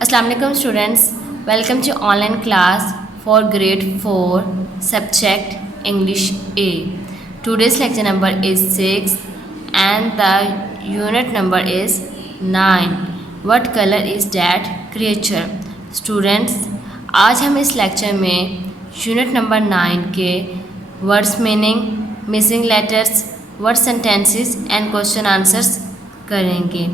अस्सलाम वालेकुम students, welcome to online class for grade 4 subject English A. Today's lecture number is 6 and the unit number is 9. What color is that creature? Students, आज हम इस lecture में unit number 9 के words meaning, missing letters, word sentences and question answers करेंगे।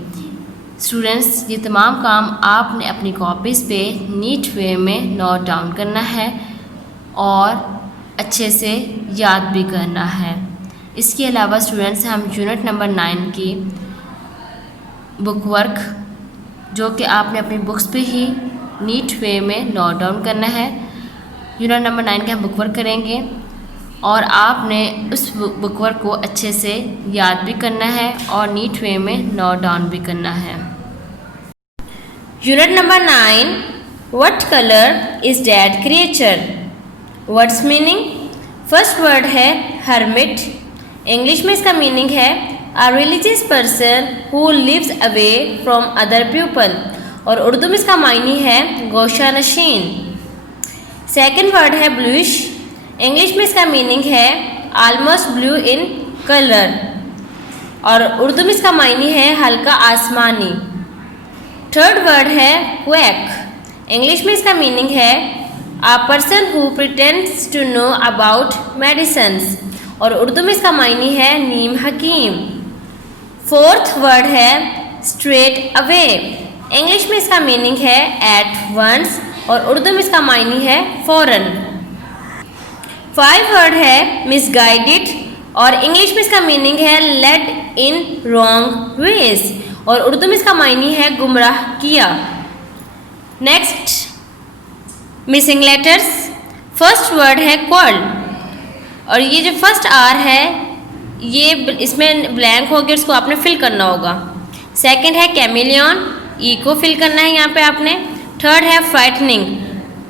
Students, ये तमाम काम आपने अपनी कॉपीज़ पे नीट वे में नोट डाउन करना है और अच्छे से याद भी करना है। इसके अलावा स्टूडेंट्स, हम यूनिट नंबर 9 की बुक वर्क जो कि आपने अपनी बुक्स पे ही नीट वे में नोट डाउन करना है, यूनिट नंबर 9 का हम बुक वर्क करेंगे और आपने उस बुक वर्क को अच्छे से याद भी करना है और नीट वे में नोट डाउन भी करना है। Unit number 9, what colour is that creature? Words meaning, first word है हर्मिट। इंग्लिश में इसका मीनिंग है a religious person who lives away from other people और उर्दू में इसका मायने है गोशा नशीन। सेकेंड वर्ड है ब्लूइश। इंग्लिश में इसका मीनिंग है ऑलमोस्ट ब्लू इन कलर और उर्दू में इसका मायने है हल्का आसमानी। थर्ड वर्ड है क्वैक। इंग्लिश में इसका मीनिंग है a person who pretends to know about medicines और उर्दू में इसका मायने है नीम हकीम। फोर्थ वर्ड है स्ट्रेट अवे। इंग्लिश में इसका मीनिंग है एट वंस और उर्दू में इसका मायने है फौरन। फाइव वर्ड है मिसगाइडेड और इंग्लिश में इसका मीनिंग है लेड इन रॉन्ग वेज और उर्दू में इसका मायने है गुमराह किया। Next, missing letters. First word है क्वर्ल और ये जो फर्स्ट आर है ये इसमें ब्लैंक हो गया, इसको आपने फिल करना होगा। सेकंड है कैमिलियन, ई को फिल करना है यहाँ पे आपने। थर्ड है फ्राइटनिंग,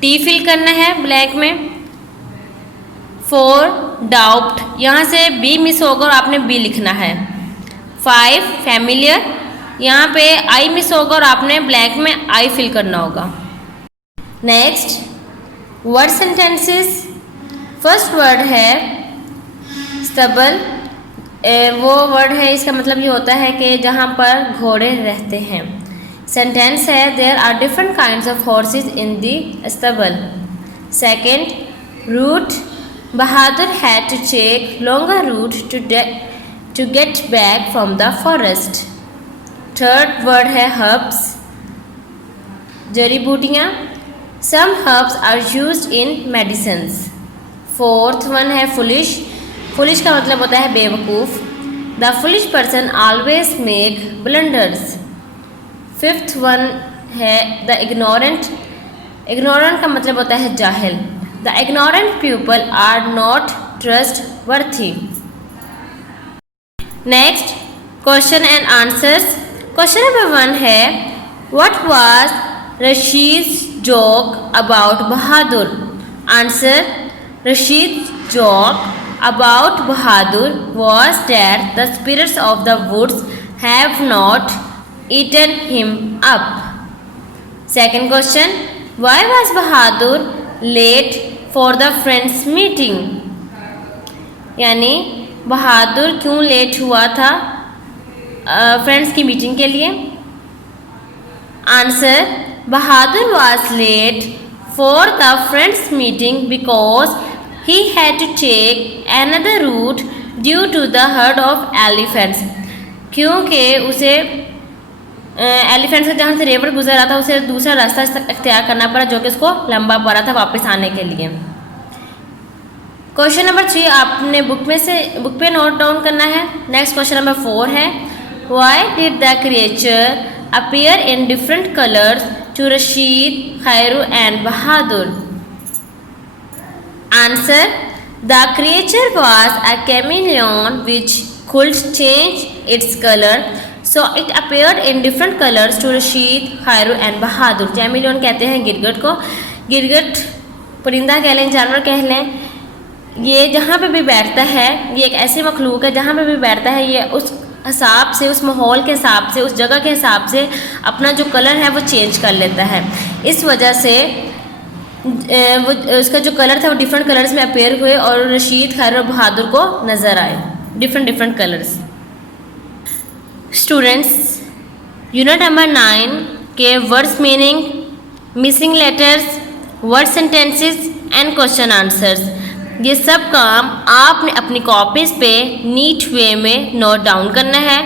टी फिल करना है ब्लैंक में। फोर डाउट, यहाँ से बी मिस होगा और आपने बी लिखना है। फाइव फैमिलियर, यहाँ पे आई मिस होगा और आपने ब्लैंक में आई फिल करना होगा। Next, word sentences. First word है स्टबल। वो वर्ड है, इसका मतलब ये होता है कि जहाँ पर घोड़े रहते हैं। सेंटेंस है there are different kinds of horses in the stubble. Second, route. Bahadur had to take longer route to get back from the forest. Third word है हर्ब्स, जड़ी बूटियाँ। Some herbs are used in medicines. Fourth one है foolish. Foolish का मतलब होता है बेवकूफ़। The foolish person always make blunders. Fifth one है द इग्नोरेंट। इग्नोरेंट का मतलब होता है जाहिल। The ignorant people are not trust worthy. Next, question and answers. Question number 1 है what was Rashid joke about Bahadur? Answer, Rashid joke about Bahadur was that the spirits of the woods have not eaten him up. Second question, why was Bahadur late for the friends meeting? यानी बहादुर क्यों late हुआ था friends की meeting के लिए? Answer, Bahadur was late for the friends meeting because he had to take another route due to the herd of elephants. क्योंकि उसे elephants से जहाँ से रिवर गुजर रहा था उसे दूसरा रास्ता इख्तियार करना पड़ा जो कि उसको लंबा पड़ा था वापस आने के लिए। क्वेश्चन नंबर 3 आपने बुक पे नोट डाउन करना है। नेक्स्ट क्वेश्चन नंबर 4 है why did the creature appear in different colours to Rashid, Khairu and Bahadur? Answer, the creature was a chameleon which could change its color, so it appeared in different colors to Rashid, Khairu and Bahadur. Chameleon कहते हैं गिरगिट को। गिरगिट परिंदा कह लें, जानवर कह लें। ये जहाँ पे भी बैठता है, ये एक ऐसी मखलूक है जहाँ पे भी बैठता है ये उस हिसाब से, उस माहौल के हिसाब से, उस जगह के हिसाब से अपना जो कलर है वो चेंज कर लेता है। इस वजह से वो उसका जो कलर था वो डिफरेंट कलर्स में अपेयर हुए और रशीद, खैर और बहादुर को नज़र आए different colours. Students, unit number 9 के words meaning, missing letters, word sentences and question answers, ये सब काम आपने अपनी कॉपीज़ पे नीट वे में नोट डाउन करना है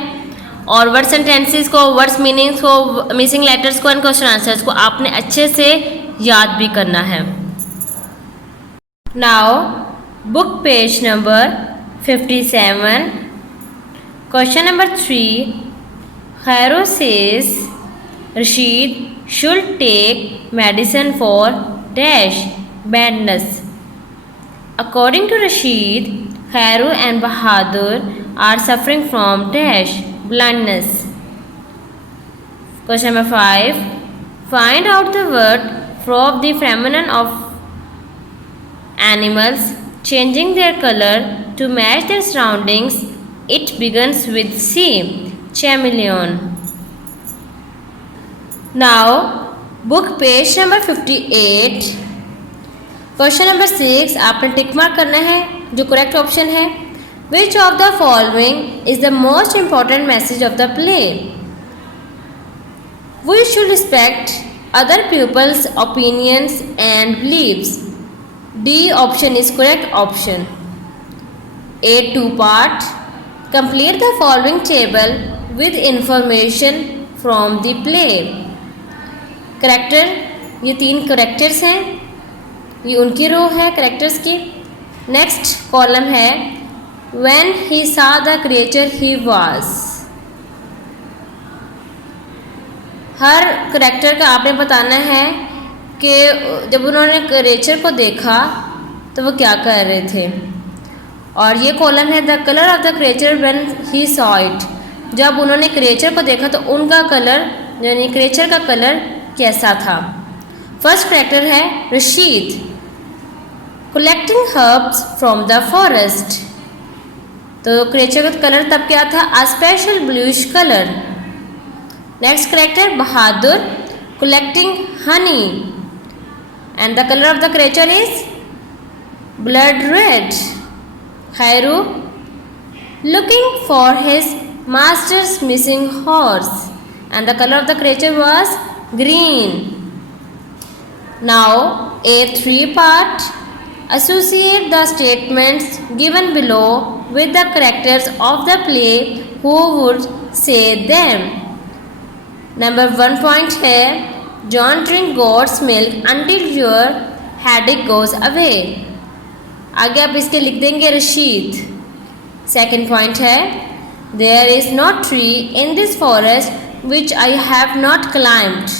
और वर्ड सेंटेंसेस को, वर्ड्स मीनिंग्स को, मिसिंग लेटर्स को एंड क्वेश्चन आंसर्स को आपने अच्छे से याद भी करना है। Now book page number 57, question number 3, खैरो says Rashid should take medicine for dash badness. According to Rashid, Khairu and Bahadur are suffering from dash blindness. Question number 5. Find out the word from the feminine of animals changing their color to match their surroundings. It begins with C. Chameleon. Now, book page number 58, question number 6 आपने tick mark करना है जो correct option है। Which of the following is the most important message of the play? We should respect other people's opinions and beliefs. D option is correct option. A 2 part, complete the following table with information from the play. Character, ये 3 characters हैं, ये उनकी रो है characters की। Next column है when he सा the creature he was. Her character का आपने बताना है कि जब उन्होंने क्रिएचर को देखा तो वो क्या कर रहे थे। और ये कॉलम है the colour of the creature when he saw it. जब उन्होंने क्रिएचर को देखा तो उनका कलर, यानी क्रिएचर का कलर कैसा था। फर्स्ट करेक्टर है Rashid, collecting herbs from the forest. तो क्रिएचर का कलर तब क्या था? A special bluish colour. Next character Bahadur, collecting honey and the colour of the creature is blood red. Khairu, looking for his master's missing horse and the color of the creature was green. Now a 3 part, associate the statements given below with the characters of the play who would say them. Number 1 point है John drink goat's milk until your headache goes away. आगे आप इसके लिख देंगे Rashid. Second point है There is no tree in this forest which I have not climbed.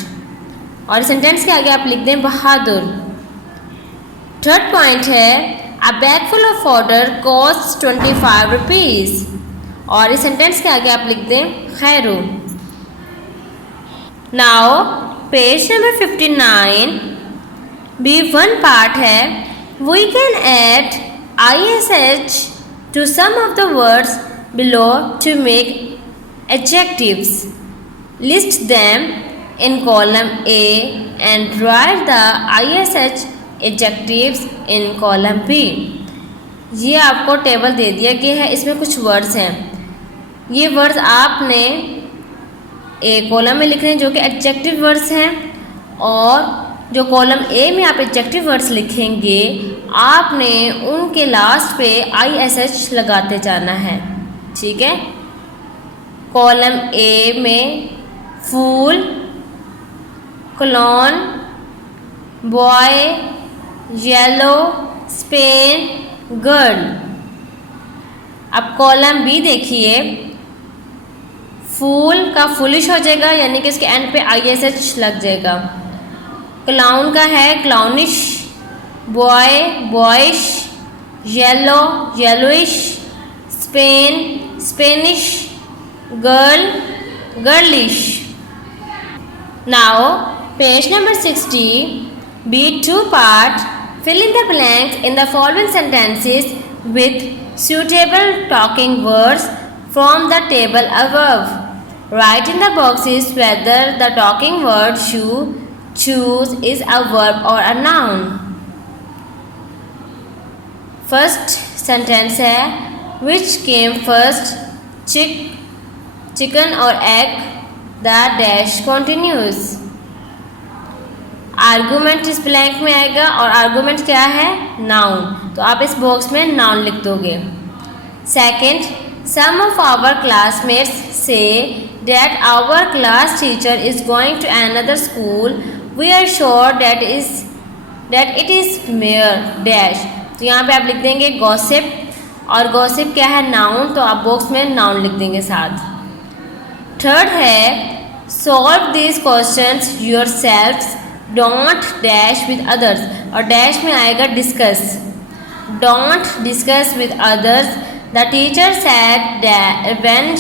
और sentence के आगे आप लिख दें बहादुर। थर्ड पॉइंट है A bag full of fodder costs 25 rupees. और इस सेंटेंस के आगे आप लिख दें खैरू। नाउ पेज नंबर 59 भी 1 पार्ट है We can add ISH to some of the words below to make adjectives. List them in column A and write the ISH adjectives in column B. ये आपको table दे दिया गया है, इसमें कुछ words हैं। ये वर्ड्स आपने ए कॉलम में लिखने जो कि एडजेक्टिव वर्ड्स हैं और जो कॉलम ए में आप एडजेक्टिव वर्ड्स लिखेंगे आपने उनके लास्ट पे ISH लगाते जाना है। ठीक है, कॉलम ए में fool, clown, boy, yellow, Spain, girl. अब कॉलम बी देखिए, फूल का फुलिश हो जाएगा यानी कि इसके एंड पे ISH लग जाएगा। क्लाउन का है clownish, boy boyish, yellow yellowish, Spain Spanish, girl girlish. Now page number 60 B2 part, fill in the blanks in the following sentences with suitable talking words from the table above. Write in the boxes whether the talking word you choose is a verb or a noun. First sentence है which came first, chicken or egg? The dash continues. Argument इस blank में आएगा और argument क्या है? Noun. तो आप इस बॉक्स में नाउन लिख दोगे. Second, some of our classmates say that our class teacher is going to another school. We are sure that it is mayor dash. तो यहाँ पे आप लिख देंगे गॉसिप, और गॉसिप क्या है? नाउन. तो आप बॉक्स में नाउन लिख देंगे साथ. थर्ड है solve this questions yourselfs. Don't dash with others, और डैश में आएगा discuss. Don't discuss with others. The teacher said when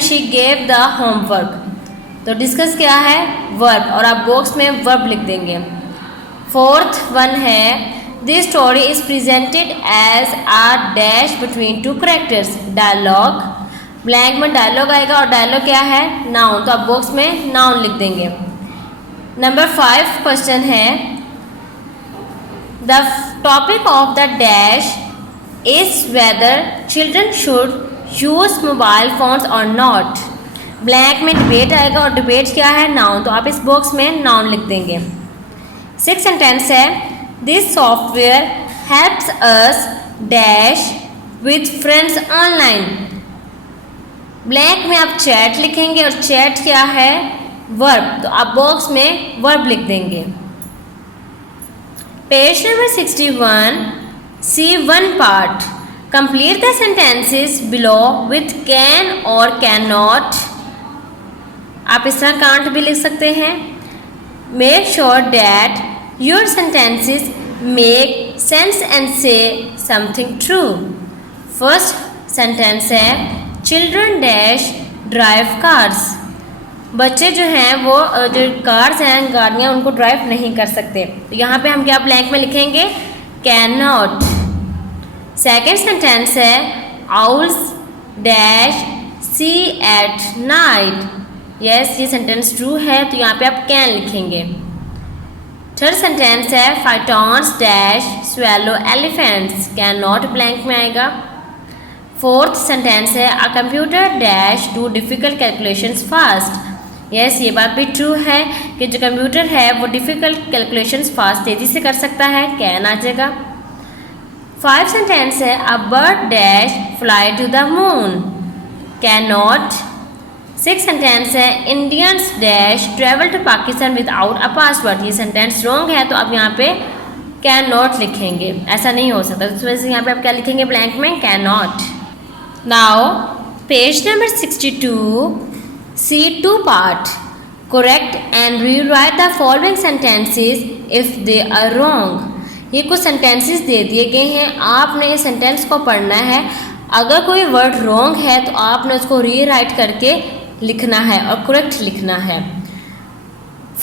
she gave the homework. तो डिस्कस क्या है? वर्ब, और आप बॉक्स में वर्ब लिख देंगे. फोर्थ वन है this story is presented as a dash between two characters. Dialogue, blank में डायलॉग आएगा और डायलॉग क्या है? नाउन. तो आप बॉक्स में नाउन लिख देंगे. नंबर 5 क्वेश्चन है the topic of the dash is whether children should use mobile phones और नॉट. ब्लैंक में डिबेट आएगा और डिबेट क्या है? नाउन. तो आप इस बॉक्स में नाउन लिख देंगे. 6 सेंटेंस है this software helps us dash with friends online. Blank में आप चैट लिखेंगे और चैट क्या है? वर्ब. तो आप बॉक्स में वर्ब लिख देंगे. Page number 61 C1 part. Complete the sentences below with can और कैन नॉट. आप इस तरह कांट भी लिख सकते हैं. Make sure that your sentences make sense and से समथिंग ट्रू. फर्स्ट सेंटेंस है चिल्ड्रन डैश ड्राइव कार्स. बच्चे जो हैं वो जो कार्स हैं, गाड़ियाँ, उनको ड्राइव नहीं कर सकते. तो यहाँ पे हम क्या ब्लैंक में लिखेंगे? Can not. सेकेंड सेंटेंस है owls dash see at night. Yes, ये सेंटेंस ट्रू है, तो यहाँ पे आप कैन लिखेंगे. थर्ड सेंटेंस है pythons dash swallow elephants. Can not blank में आएगा. फोर्थ सेंटेंस है a computer dash do difficult calculations fast. Yes, ये बात भी ट्रू है कि जो कंप्यूटर है वो डिफ़िकल्ट कैलकुलेशंस फास्ट तेज़ी से कर सकता है. कैन आ जाएगा. 5 सेंटेंस है a bird dash fly to the moon. Can not. 6 sentence है Indians dash travel to Pakistan without a passport. ये सेंटेंस रॉन्ग है, तो आप यहाँ पे कैन नॉट लिखेंगे. ऐसा नहीं हो सकता, तो इस वजह से यहाँ पे आप क्या लिखेंगे ब्लैंक में? Can not. Now page number 62 C2 part. Correct and rewrite the following sentences if they are wrong. ये कुछ sentences दे दिए गए हैं, आपने ये sentence को पढ़ना है. अगर कोई word wrong है तो आपने उसको rewrite करके लिखना है और correct लिखना है.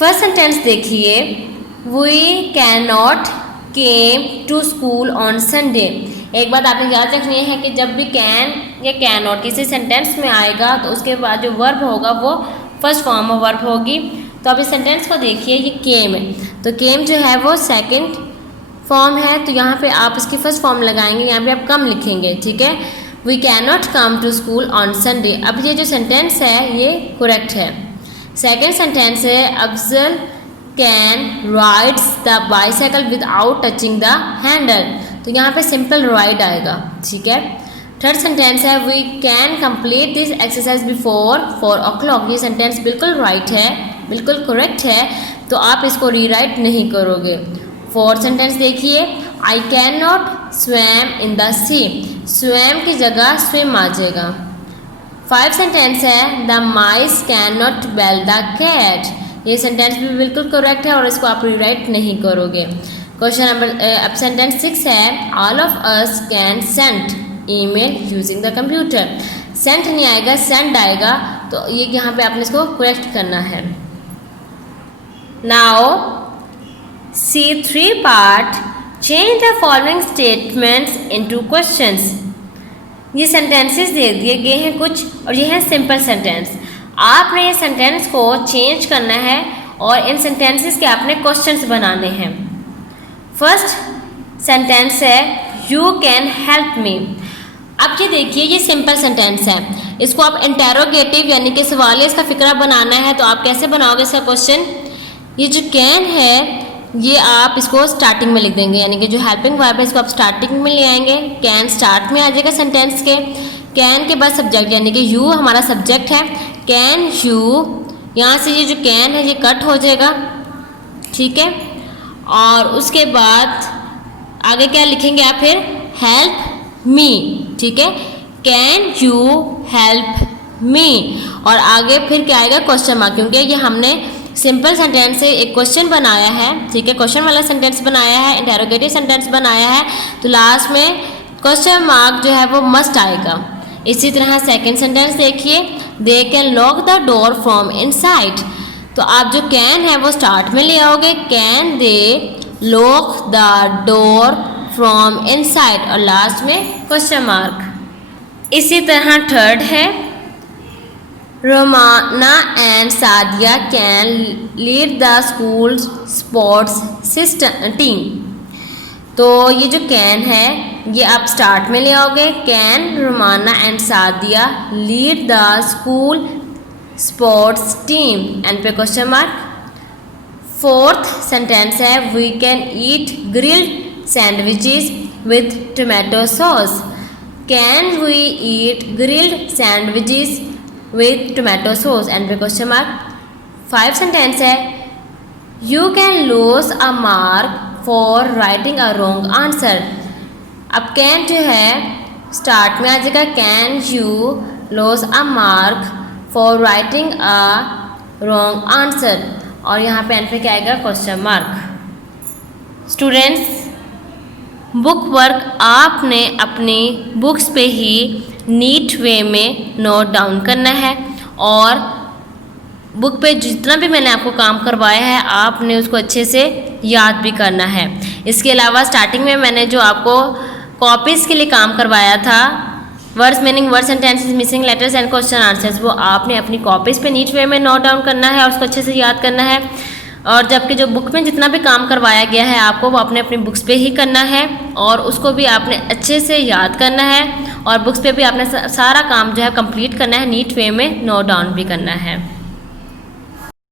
First sentence देखिए We cannot came to school on Sunday. एक बात आपने याद रखनी है कि जब भी कैन या कैन नॉट किसी सेंटेंस में आएगा तो उसके बाद जो वर्ब होगा वो फर्स्ट फॉर्म ऑफ वर्ब होगी. तो अब इस सेंटेंस को देखिए, ये केम है, तो केम जो है वो सेकंड फॉर्म है, तो यहाँ पे आप इसकी फर्स्ट फॉर्म लगाएंगे. यहाँ पे आप कम लिखेंगे. ठीक है. We can not come to school on Sunday. अब ये जो सेंटेंस है ये करेक्ट है. सेकेंड सेंटेंस है Afzal can rides the bicycle without touching the handle. तो यहाँ पे सिंपल राइड आएगा. ठीक है. थर्ड सेंटेंस है we can complete this exercise before 4 o'clock. ये सेंटेंस बिल्कुल राइट है, बिल्कुल करेक्ट है, तो आप इसको रीराइट नहीं करोगे. फोर्थ सेंटेंस देखिए I can not swim in the sea. Swim की जगह स्विम आ जाएगा. 5 सेंटेंस है the mice can not bell the cat. ये सेंटेंस भी बिल्कुल करेक्ट है और इसको आप रीराइट नहीं करोगे. क्वेश्चन नंबर अब सेंटेंस 6 है all of us can send email using the computer. Send नहीं आएगा, सेंड आएगा, तो ये यहाँ पे आपने इसको करेक्ट करना है. Now C3 part change the following statements into questions. ये सेंटेंसेस दे दिए गए हैं कुछ, और ये है सिंपल सेंटेंस। आपने ये सेंटेंस को चेंज करना है और इन सेंटेंसेस के आपने क्वेश्चंस बनाने हैं। फर्स्ट सेंटेंस है यू कैन हेल्प मी। अब ये देखिए, ये सिंपल सेंटेंस है, इसको आप इंटेरोगेटिव यानी कि सवालिया इसका फिक्रा बनाना है। तो आप कैसे बनाओगे इसका क्वेश्चन? ये जो कैन है ये आप इसको स्टार्टिंग में लिख देंगे, यानी कि जो हेल्पिंग वर्ब है इसको आप स्टार्टिंग में ले आएंगे। कैन स्टार्ट में आ जाएगा सेंटेंस के। कैन के बाद सब्जेक्ट यानी कि यू हमारा सब्जेक्ट है। कैन यू, यहाँ से ये जो कैन है ये कट हो जाएगा, ठीक है। और उसके बाद आगे क्या लिखेंगे आप फिर? हेल्प मी, ठीक है। कैन यू हेल्प मी, और आगे फिर क्या आएगा? क्वेश्चन मार्क, क्योंकि ये हमने सिंपल सेंटेंस से एक क्वेश्चन बनाया है, ठीक है, क्वेश्चन वाला सेंटेंस बनाया है, इंटेरोगेटिव सेंटेंस बनाया है, तो लास्ट में क्वेश्चन मार्क जो है वो मस्ट आएगा। इसी तरह सेकंड सेंटेंस देखिए, they can lock the door from inside. तो आप जो कैन है वो स्टार्ट में ले आओगे, can they lock the door from inside, और लास्ट में क्वेश्चन मार्क। इसी तरह थर्ड है Romana and Sadia can lead the school sports system team. तो ये जो कैन है ये आप स्टार्ट में ले आओगे, can Romana and Sadia lead the school sports team, end पे क्वेश्चन मार्क। फोर्थ सेंटेंस है we can eat grilled sandwiches with tomato sauce. Can we eat grilled sandwiches with tomato sauce, and question mark। 5 sentence है you can lose a mark for writing a wrong answer। अब can जो है start में आ जाएगा, can you lose a mark for writing a wrong answer, और यहाँ पे and पे क्या आएगा? Question mark. Students, book work आपने अपनी बुक्स पे ही नीट वे में नोट डाउन करना है, और बुक पे जितना भी मैंने आपको काम करवाया है आपने उसको अच्छे से याद भी करना है। इसके अलावा स्टार्टिंग में मैंने जो आपको कॉपीज़ के लिए काम करवाया था, words meaning, word sentences, missing letters and question answers, वो आपने अपनी कॉपीज़ पे नीट वे में नोट डाउन करना है और उसको अच्छे से याद करना है। और जबकि जो बुक में जितना भी काम करवाया गया है आपको वो अपने अपनी बुक्स पे ही करना है, और उसको भी आपने अच्छे से याद करना है, और बुक्स पे भी आपने सारा काम जो है कंप्लीट करना है, नीट वे में नोट डाउन भी करना है।